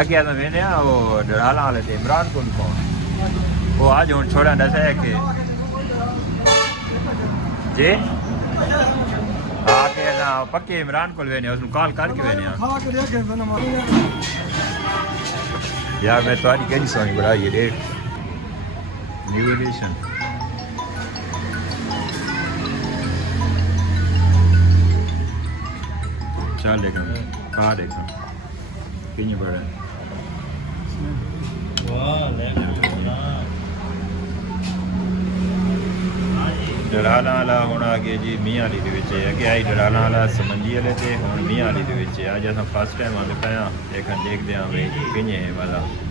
अगे तो मैंने वो डराला वाले थे इमरान को कौन वो आज हूँ छोड़ा दसा है कि जी आके ना पक्के इमरान को वेने उसने कॉल करके वेने यार मैं तुम्हारी कैसी सोनी बड़ा ये डेट न्यू एडिशन चल देखो कहाँ देखो कितनी बड़ा डराला वाला हूँ आगे जी मियाँ वाली अगे आई डराला वाला समंजी वाले थे हूँ मियाँ वाली अज अस फस्ट टाइम आते पे देखते हैं भाई किए वाला